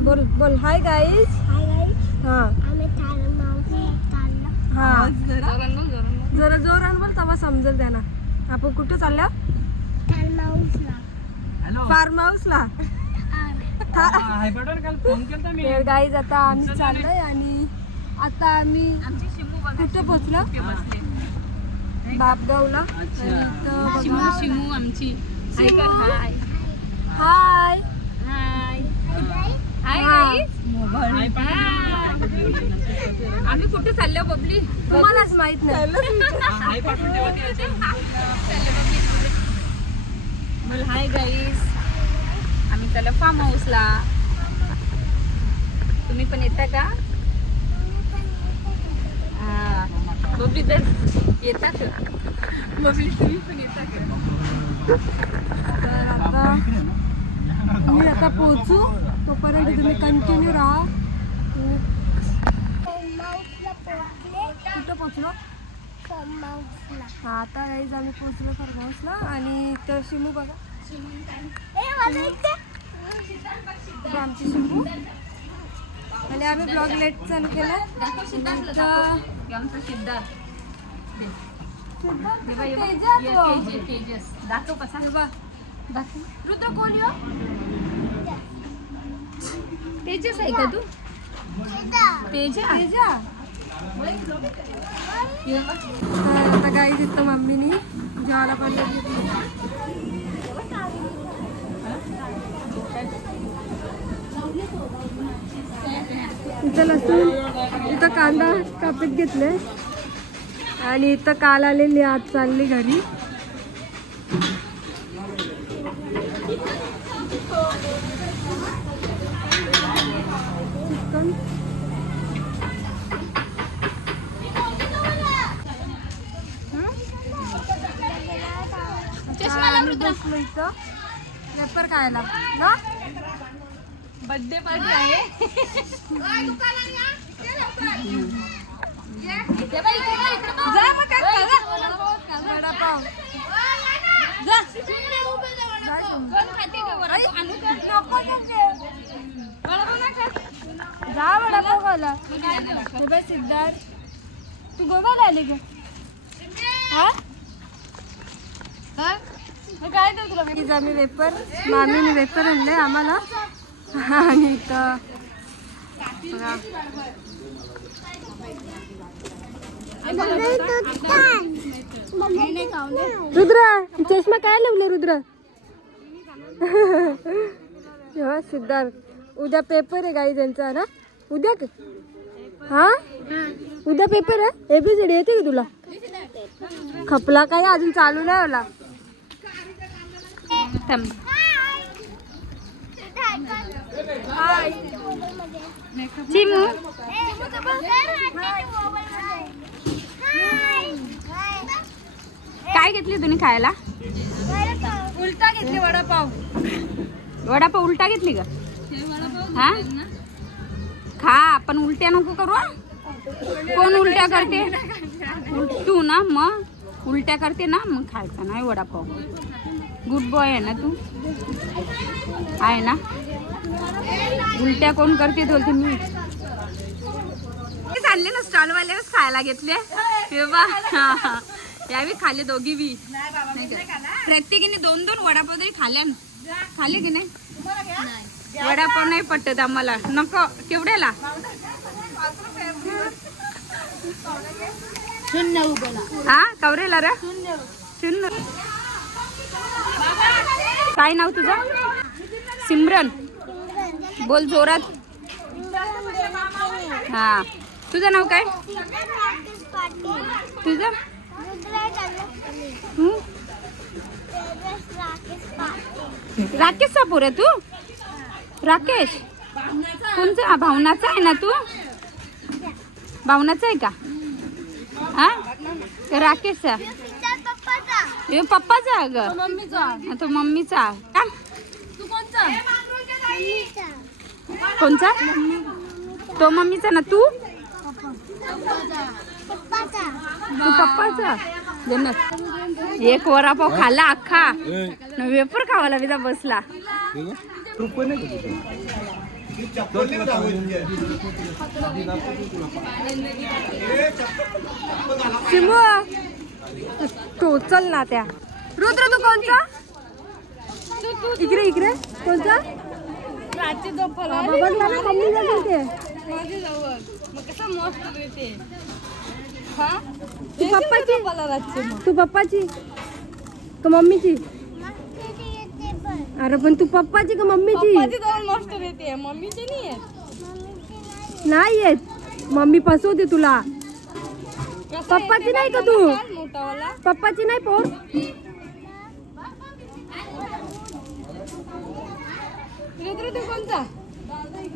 बोल बोल. Hi guys हा. हा. जरा जोरान बोल तेव्हा समजेल त्यांना. आपण कुठं चालल्या? फार्म हाऊसला. गाईज आता आम्ही चाललोय आणि आता आम्ही कुठं पोचलो बापगावला. शिमू आमची. हाय. हाय. हाय. हाय guys. आम्ही कुठे चाललो बबली? तुम्हालाच माहीत नाही. बोल हाय गाईस आम्ही चाललो फार्म हाऊसला तुम्ही पण येता का हा. बबली तर येता का बबली तुम्ही पण येता का मी आता पोहोचू. तोपर्यंत तुम्ही कंटिन्यू राहा. कुठं पोचलो हा आता गाईज आम्ही पोचलो फार्म हाऊसला आणि तर शिमू बघा. आमची शिमू. आणि आम्ही ब्लॉग लेट चालू केला. आमचा सिद्धार्थ. दाखव कसा. दाखव. रुद्र कोण यो? तेजस आहे का तू? तेजा? आता काही तिथं मम्मीनी जेवायला बनवली इथं लसूण इथं कांदा कापीत घेतले. आणि इथं काल आलेली आज चालली घरी. पेपर खायला. ना बर्थडे पार्टी आहे. सिद्धार्थ तू गोव्याला आले का हा? काय देऊ तुला? आम्ही वेपर मामीने वेपर आणले आम्हाला. आणि इथं रुद्र चष्मा काय लावले रुद्र? हा सिद्धार्थ. उद्या पेपर आहे गाई त्यांचा ना? उद्या का? हा? उद्या पेपर आहे? एबीसीडी येते का तुला? खपला काय? अजून चालू नाही होला चिमू काय घेतली तुम्ही खायला? उलटा घेतली वडापाव. वडापाव उलटा घेतली का? हा? खा पण उलट्या नको करू. कोण उलट्या करते? तू ना मग. उलट्या करते ना मग खायचा नाही वडापाव. गुड बॉय आहे ना तू? आहे ना? उलट्या कोण करते बोलते मी. मी चालले ना स्टॉलवाले खायला घेतले. हे या बी खाल्ले दोघी बी. प्रत्येकीने दोन दोन वडापाव तरी खाल्ल्या ना. खाले की नाही? वडापाव नाही पटत आम्हाला. नको. केवढ्याला? हा? कवरेला रे? शून्य. काय नाव तुझं? सिमरन. बोल जोरात. हा. तुझं नाव काय? तुझं? राकेश सापूर आहे तू? राकेश? कोणचा भावनाचा आहे ना तू? भावनाचा आहे का? हा? राकेशचा हे पप्पाचा. आहे ग मम्मीचा. हा, तो मम्मीचा का? तू कोणचा? तो मम्मीचा ना तू? तू पप्पाचा? जन्नत एक वरापाव खाला अख्खा. न वेपर खावाला विदा बसला. चिमू टोचल ना त्या. रुद्र तू कोणचा? इकडे इकडे. ना. मम्मी जाते तू पप्पाची? तू पप्पाची? का मम्मीची? अरे पण तू पप्पाची का मम्मीची? नाही येत. मम्मी फसवते तुला. पप्पाची नाही का तू? पप्पाची नाही पोर?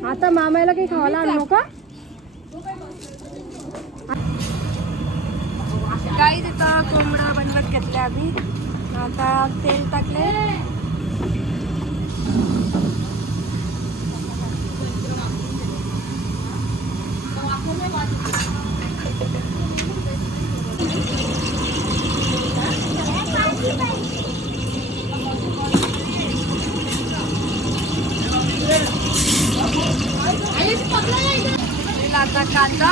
आता मामाला काही खावायला आणू का काही तिथं कोंबडा बनवत घेतले आम्ही. आता तेल टाकले. तेल आता कांदा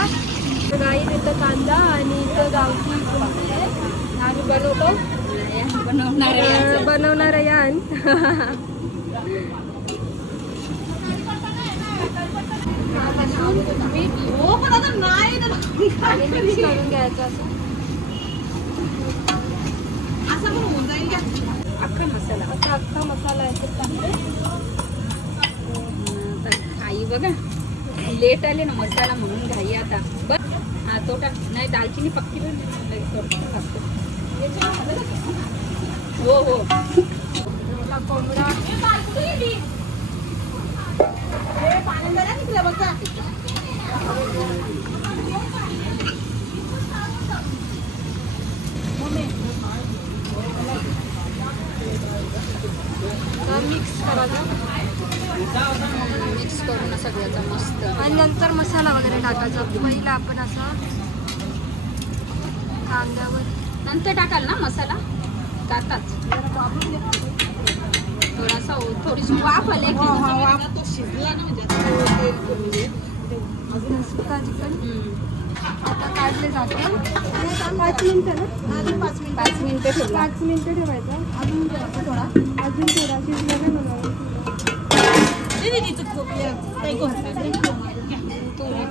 गाई तिथं कांदा आणि इथं गावठी कोंबडी आहे. आम्ही बनवतो बनवणार अं, बनवणार आहे यान आणि mix करून घ्यायचं असं अख्खा मसाला असा अख्खा मसाला याच्यात टाकते आता आई बघा लेट आले ना मसाला म्हणून घाई आता. बस. हा तो टाक नाही दालचिनी पक्की. हो हो. कोंबडा. मिक्स करायचा मिक्स करून सगळ्याचा मस्त आणि नंतर मसाला वगैरे टाकायचा पहिला आपण असं कांद्यावर नंतर टाकाल ना मसाला टाकाच थोडासा थोडीशी वाफ आली की सुका चिकन हम्म. आता काढले जाते पाच मिनिटं ना पाच मिनिटं ठेवला पाच मिनिटं ठेवायचं अजून थोडा अजून थोडा शिजला नाही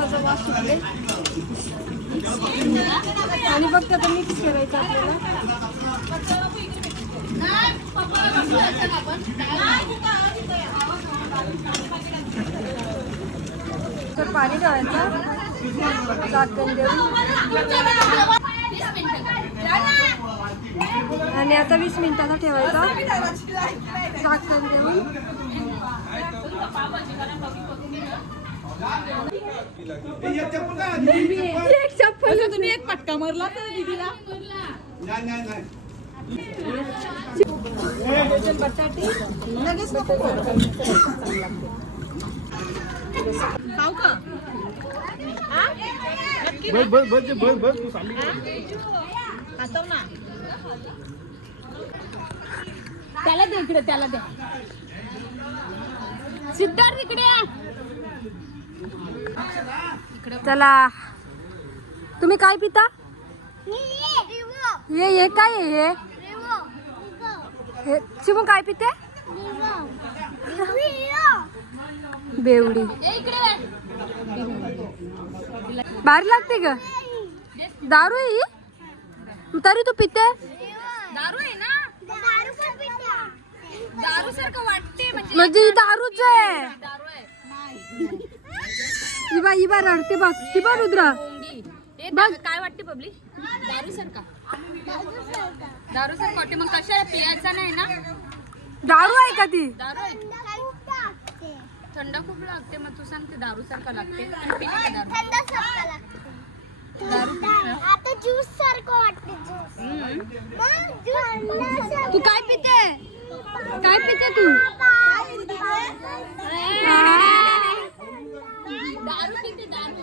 असं वास सुटले आणि फक्त आता मिक्स करायचं आपल्याला. तर पाणी घालायचं झाकण देऊन. आणि आता वीस मिनिटाचा ठेवायचा. झाकण देऊन. एक चप्पल तुम्ही एक पटका मारला तर दीदीला? बटाटे लगेच नको खाऊ का बस बस बस बस बस तू सांग. खातो ना. त्याला दे इकडे त्याला दे. सिद्धार्थ इकडे या. चला. तुम्ही काय पिता? ये ये काय आहे हे? शिवू काय पिते? बेवडी. ये. भारी लागते ग. दारू आहे? तरी तू पिते? दारू आहे ना? दारू सारखं वाटते म्हणजे म्हणजे दारूच आहे. आहे इबा इबा रडते बघ. ती बघ रुद्रा. बघ. काय वाटते पब्लिक? दारू सारखा दारू सारखा वाटते. मग कशा पियाचा नाही ना? दारू आहे का ती? दारू आहे? थंड खूप लागते. मग तू सांगते दारू सारखा लागते? आता ज्यूस सारखं वाटते ज्यूस. तू काय पिते? काय पिते तू दारू पिते दारू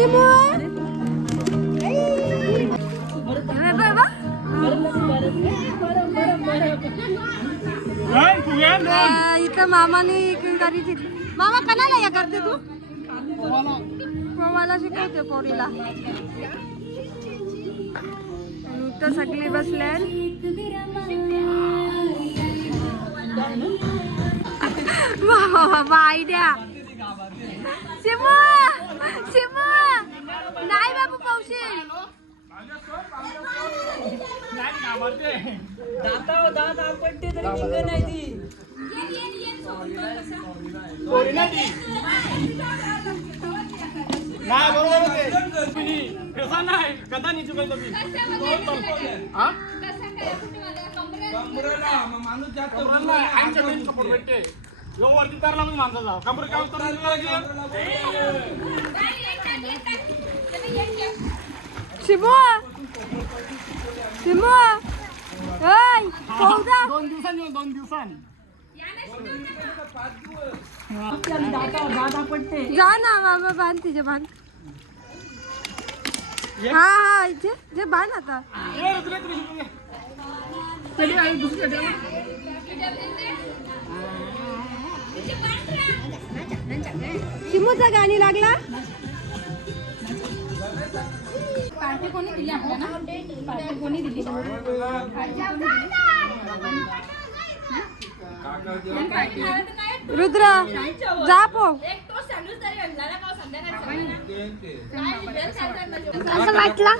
करा इकडे चिमू हे बघ बघ. नाही, फुग्यान दोन. आ, इथं मामाने गाडी घेतली मामा कणाला या करते तू मला शिकवते पोरीला आणि इथं सगळी बसल्या आयडिया शिमू शिमू नाही बाबू पावशील नाही घाबरते. पोरी नाही ती. नाही, बरोबर कसा नाही कथा नाही चुकायचं मी. हा? कमराला भेटते जो वरती तरला म्हणजे माणसाचा कमर काय उतरून फौजा दोन दिवसांनी येऊ, दोन दिवसांनी जा ना बाबा बांध तिचे बांध हा हा इथे जे बांध आता. शिमूचा गाणी लागला पार्टी कोणी दिली आपल्याला? पार्टी कोणी दिली? रुद्र जा पो. असं वाटला?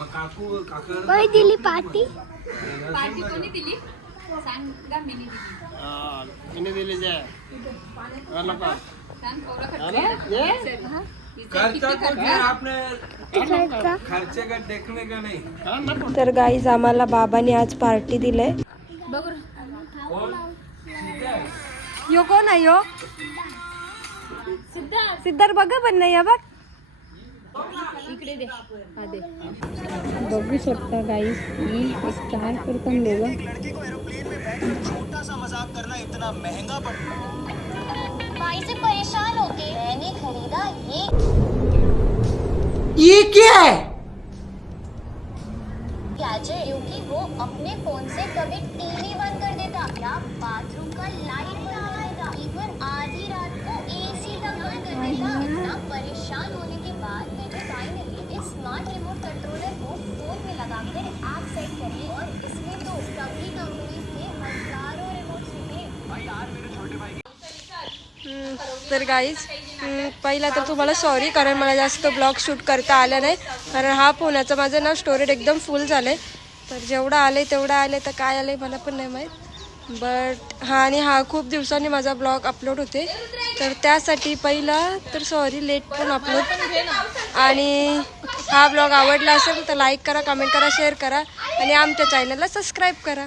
कोणी दिली पार्टी. पार्टी कोणी दिली? सांगा. सांग? खर्च आपने खर्चे का देखने का नहीं हा, नको. तर गाईज आम्हाला बाबाने आज पार्टी दिलंय. बघू यो कोण आहे यो? सिद्धार्थ बघ पण नाही या बघ. इकडे दे. हा दे. बघू शकता गाईज मी काय करतो दोघं भाई से परेशान होके मैंने खरीदा ये. ये क्या है? क्योंकि वो अपने फ़ोन से कभी टीवी बंद कर देता या बाथरूम का लाइट बंद कर देता इवन आधी रात को एसी तक बंद कर देता। इतना परेशान होने के बाद मैंने फाइनली इस स्मार्ट रिमोट कंट्रोलर को फ़ोन में लगाकर ऐप सेट करी और इसमें तो सभी कंपनीज़ के हज़ारों रिमोट थे तर गाईज पहिला तर तुम्हाला सॉरी कारण मला जास्त ब्लॉग शूट करता आलं नाही. कारण हा फोनाचं माझं ना स्टोरेज एकदम फुल झालं तर जेवढं आलं तेवढं आलं तर काय आलं मला पण नाही माहीत. बट हा आणि हा खूप दिवसांनी माझा ब्लॉग अपलोड होते. तर त्यासाठी पहिला तर सॉरी लेट पण अपलोड आणि हा ब्लॉग आवडला असेल तर लाईक करा कमेंट करा शेअर करा. आणि आमच्या चॅनलला सबस्क्राईब करा.